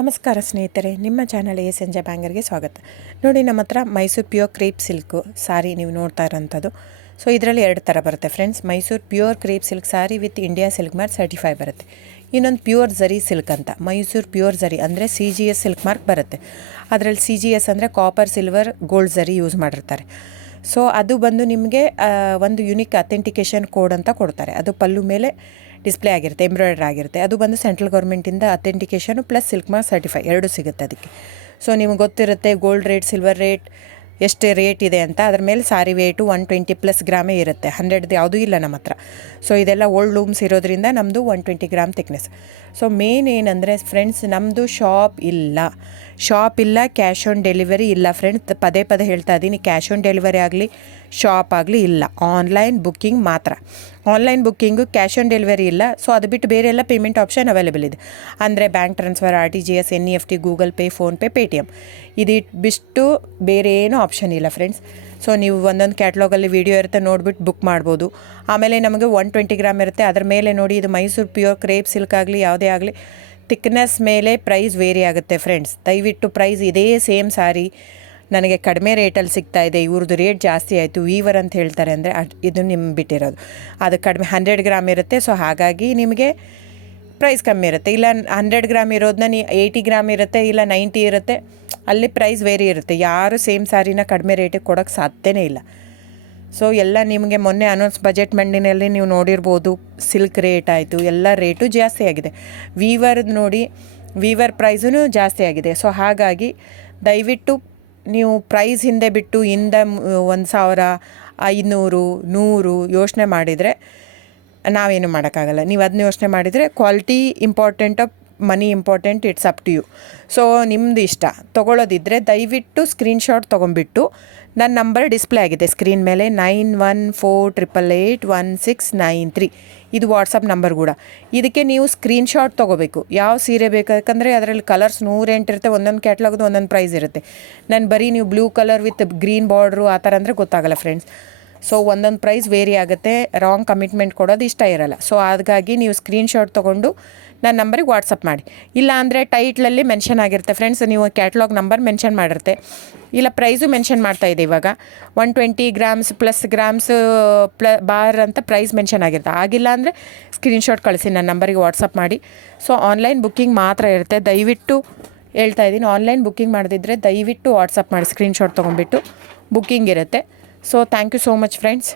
ನಮಸ್ಕಾರ ಸ್ನೇಹಿತರೆ, ನಿಮ್ಮ ಚಾನಲ್ ಸಂಜೆ ಬ್ಯಾಂಗರ್ಗೆ ಸ್ವಾಗತ. ನೋಡಿ, ನಮ್ಮ ಹತ್ರ ಮೈಸೂರು ಪ್ಯೂರ್ ಕ್ರೇಪ್ ಸಿಲ್ಕು ಸಾರಿ ನೀವು ನೋಡ್ತಾ ಇರೋಂಥದ್ದು. ಸೊ ಇದರಲ್ಲಿ ಎರಡು ಥರ ಬರುತ್ತೆ friends. Mysuru pure crepe silk sorry with India silk mark certify ಬರುತ್ತೆ. ಇನ್ನೊಂದು ಪ್ಯೂರ್ ಝರಿ ಸಿಲ್ಕ್ ಅಂತ, ಮೈಸೂರು ಪ್ಯೂರ್ ಝರಿ ಅಂದರೆ CGS ಸಿಲ್ಕ್ ಮಾರ್ಕ್ ಬರುತ್ತೆ. ಅದರಲ್ಲಿ CGS ಅಂದರೆ ಕಾಪರ್, ಸಿಲ್ವರ್, ಗೋಲ್ಡ್ ಝರಿ ಯೂಸ್ ಮಾಡಿರ್ತಾರೆ. ಸೊ ಅದು ಬಂದು ನಿಮಗೆ ಒಂದು ಯುನಿಕ್ ಅಥೆಂಟಿಕೇಷನ್ ಕೋಡ್ ಅಂತ ಕೊಡ್ತಾರೆ. ಅದು ಪಲ್ಲು ಮೇಲೆ ಡಿಸ್ಪ್ಲೇ ಆಗಿರುತ್ತೆ, ಎಂಬ್ರಾಯ್ಡ್ರಿ ಆಗಿರುತ್ತೆ. ಅದು ಬಂದು ಸೆಂಟ್ರಲ್ ಗೌರ್ಮೆಂಟಿಂದ ಅಥೆಂಟಿಕೇಷನು ಪ್ಲಸ್ ಸಿಲ್ಕ್ ಮಾರ್ಕ್ ಸರ್ಟಿಫೈ ಎರಡೂ ಸಿಗುತ್ತೆ ಅದಕ್ಕೆ. ಸೊ ನಿಮಗೆ ಗೊತ್ತಿರುತ್ತೆ ಗೋಲ್ಡ್ ರೇಟ್, ಸಿಲ್ವರ್ ರೇಟ್ ಎಷ್ಟು ರೇಟ್ ಇದೆ ಅಂತ. ಅದ್ರ ಮೇಲೆ ಸಾರಿ ವೇಟು 120+ ಗ್ರಾಮೇ ಇರುತ್ತೆ, 100 ಯಾವುದೂ ಇಲ್ಲ ನಮ್ಮ ಹತ್ರ. ಸೊ ಇದೆಲ್ಲ ಓಲ್ಡ್ ಲೂಮ್ಸ್ ಇರೋದ್ರಿಂದ ನಮ್ಮದು 120 ಗ್ರಾಮ್ ಥಿಕ್ನೆಸ್. ಸೊ ಮೇನ್ ಏನಂದರೆ ಫ್ರೆಂಡ್ಸ್, ನಮ್ಮದು ಶಾಪ್ ಇಲ್ಲ, ಕ್ಯಾಶ್ ಆನ್ ಡೆಲಿವರಿ ಇಲ್ಲ ಫ್ರೆಂಡ್ಸ್. ಪದೇ ಹೇಳ್ತಾ ಇದ್ದೀನಿ, ಕ್ಯಾಶ್ ಆನ್ ಡೆಲಿವರಿ ಆಗಲಿ ಶಾಪ್ ಆಗಲಿ ಇಲ್ಲ, ಆನ್ಲೈನ್ ಬುಕ್ಕಿಂಗ್ ಮಾತ್ರ. Online booking, cash on delivery ಇಲ್ಲ. ಸೊ ಅದು ಬಿಟ್ಟು ಬೇರೆ ಎಲ್ಲ ಪೇಮೆಂಟ್ ಆಪ್ಷನ್ ಅವೈಲೇಬಲ್ ಇದೆ. ಅಂದರೆ bank transfer, RTGS, NEFT, Google pay, PhonePe, Paytm. ಇದು ಬಿಟ್ಟು ಬೇರೆ ಏನೂ ಆಪ್ಷನ್ ಇಲ್ಲ ಫ್ರೆಂಡ್ಸ್. ಸೊ ನೀವು ಒಂದೊಂದು ಕ್ಯಾಟ್ಲಾಗಲ್ಲಿ ವೀಡಿಯೋ ಇರುತ್ತೆ, ನೋಡಿಬಿಟ್ಟು ಬುಕ್ ಮಾಡ್ಬೋದು. ಆಮೇಲೆ ನಮಗೆ 120 ಗ್ರಾಮ್ ಇರುತ್ತೆ. ಅದ್ರ ಮೇಲೆ ನೋಡಿ, ಇದು ಮೈಸೂರು ಪ್ಯೂರ್ ಕ್ರೇಪ್ ಸಿಲ್ಕ್ ಆಗಲಿ ಯಾವುದೇ ಆಗಲಿ ಥಿಕ್ನೆಸ್ ಮೇಲೆ ಪ್ರೈಸ್ ವೇರಿ ಆಗುತ್ತೆ ಫ್ರೆಂಡ್ಸ್. ದಯವಿಟ್ಟು ಪ್ರೈಸ್ ಇದೇ ಸೇಮ್ ಸಾರಿ ನನಗೆ ಕಡಿಮೆ ರೇಟಲ್ಲಿ ಸಿಗ್ತಾ ಇದೆ, ಇವ್ರದ್ದು ರೇಟ್ ಜಾಸ್ತಿ ಆಯಿತು ವೀವರ್ ಅಂತ ಹೇಳ್ತಾರೆ ಅಂದರೆ ಇದು ನಿಮ್ಗೆ ಬಿಟ್ಟಿರೋದು. ಅದು ಕಡಿಮೆ 100 ಗ್ರಾಮ್ ಇರುತ್ತೆ. ಸೊ ಹಾಗಾಗಿ ನಿಮಗೆ ಪ್ರೈಸ್ ಕಮ್ಮಿ ಇರುತ್ತೆ. ಇಲ್ಲ 100 ಗ್ರಾಮ್ ಇರೋದನ್ನ 80 ಗ್ರಾಮ್ ಇರುತ್ತೆ, ಇಲ್ಲ 90 ಇರುತ್ತೆ, ಅಲ್ಲಿ ಪ್ರೈಸ್ ವೇರಿ ಇರುತ್ತೆ. ಯಾರು ಸೇಮ್ ಸಾರಿನ ಕಡಿಮೆ ರೇಟಿಗೆ ಕೊಡೋಕ್ಕೆ ಸಾಧ್ಯನೇ ಇಲ್ಲ. ಸೊ ಎಲ್ಲ ನಿಮಗೆ ಮೊನ್ನೆ ಅನೌನ್ಸ್ ಬಜೆಟ್ ಮಂಡಿನಲ್ಲಿ ನೀವು ನೋಡಿರ್ಬೋದು, ಸಿಲ್ಕ್ ರೇಟ್ ಆಯಿತು, ಎಲ್ಲ ರೇಟು ಜಾಸ್ತಿ ಆಗಿದೆ. ವೀವರ್ದು ನೋಡಿ, ವೀವರ್ ಪ್ರೈಸೂ ಜಾಸ್ತಿ ಆಗಿದೆ. ಸೊ ಹಾಗಾಗಿ ದಯವಿಟ್ಟು ನೀವು ಪ್ರೈಸ್ ಹಿಂದೆ ಬಿಟ್ಟು 1,000, 500, 100 ಯೋಚನೆ ಮಾಡಿದರೆ ನಾವೇನು ಮಾಡೋಕ್ಕಾಗಲ್ಲ. ನೀವು ಅದನ್ನ ಯೋಚನೆ ಮಾಡಿದರೆ quality important, money important, it's up to you. So ನಿಮ್ಮದು ಇಷ್ಟ. ತೊಗೊಳ್ಳೋದಿದ್ದರೆ ದಯವಿಟ್ಟು ಸ್ಕ್ರೀನ್ಶಾಟ್ ತೊಗೊಂಬಿಟ್ಟು, ನನ್ನ ನಂಬರ್ ಡಿಸ್ಪ್ಲೇ ಆಗಿದೆ ಸ್ಕ್ರೀನ್ ಮೇಲೆ, 9148881693. ಇದು ವಾಟ್ಸಪ್ ನಂಬರ್ ಕೂಡ. ಇದಕ್ಕೆ ನೀವು ಸ್ಕ್ರೀನ್ಶಾಟ್ ತೊಗೋಬೇಕು. ಯಾವ ಸೀರೆ ಬೇಕು, ಯಾಕಂದರೆ ಅದರಲ್ಲಿ ಕಲರ್ಸ್ 108 ಇರುತ್ತೆ, ಒಂದೊಂದು ಕ್ಯಾಟ್ಲಾಗ್ದು ಒಂದೊಂದು ಪ್ರೈಸ್ ಇರುತ್ತೆ. ನಾನು ಬರೀ ನೀವು blue colour with green border ಆ ಥರ ಅಂದರೆ ಗೊತ್ತಾಗಲ್ಲ ಫ್ರೆಂಡ್ಸ್. ಸೊ ಒಂದೊಂದು ಪ್ರೈಸ್ ವೇರಿ ಆಗುತ್ತೆ, ರಾಂಗ್ ಕಮಿಟ್ಮೆಂಟ್ ಕೊಡೋದು ಇಷ್ಟ ಇರಲ್ಲ. ಸೊ ಹಾಗಾಗಿ ನೀವು ಸ್ಕ್ರೀನ್ಶಾಟ್ ತೊಗೊಂಡು ನನ್ನ ನಂಬರಿಗೆ ವಾಟ್ಸಪ್ ಮಾಡಿ. ಇಲ್ಲ ಅಂದರೆ ಟೈಟ್ಲಲ್ಲಿ ಮೆನ್ಷನ್ ಆಗಿರುತ್ತೆ ಫ್ರೆಂಡ್ಸ್, ನೀವು ಕ್ಯಾಟ್ಲಾಗ್ ನಂಬರ್ ಮೆನ್ಷನ್ ಮಾಡಿರುತ್ತೆ, ಇಲ್ಲ ಪ್ರೈಸು ಮೆನ್ಷನ್ ಮಾಡ್ತಾಯಿದೆ. ಇವಾಗ 120 ಗ್ರಾಮ್ಸ್ ಪ್ಲಸ್ ಗ್ರಾಮ್ಸ್ ಬಾರ್ ಅಂತ ಪ್ರೈಸ್ ಮೆನ್ಷನ್ ಆಗಿರುತ್ತೆ. ಆಗಿಲ್ಲ ಅಂದರೆ ಸ್ಕ್ರೀನ್ಶಾಟ್ ಕಳಿಸಿ, ನನ್ನ ನಂಬರಿಗೆ ವಾಟ್ಸಪ್ ಮಾಡಿ. ಸೊ ಆನ್ಲೈನ್ ಬುಕ್ಕಿಂಗ್ ಮಾತ್ರ ಇರುತ್ತೆ. ದಯವಿಟ್ಟು ಹೇಳ್ತಾ ಇದ್ದೀನಿ, ಆನ್ಲೈನ್ ಬುಕ್ಕಿಂಗ್ ಮಾಡದಿದ್ದರೆ ದಯವಿಟ್ಟು ವಾಟ್ಸಪ್ ಮಾಡಿ, ಸ್ಕ್ರೀನ್ಶಾಟ್ ತೊಗೊಂಡ್ಬಿಟ್ಟು ಬುಕ್ಕಿಂಗ್ ಇರುತ್ತೆ. So thank you so much friends.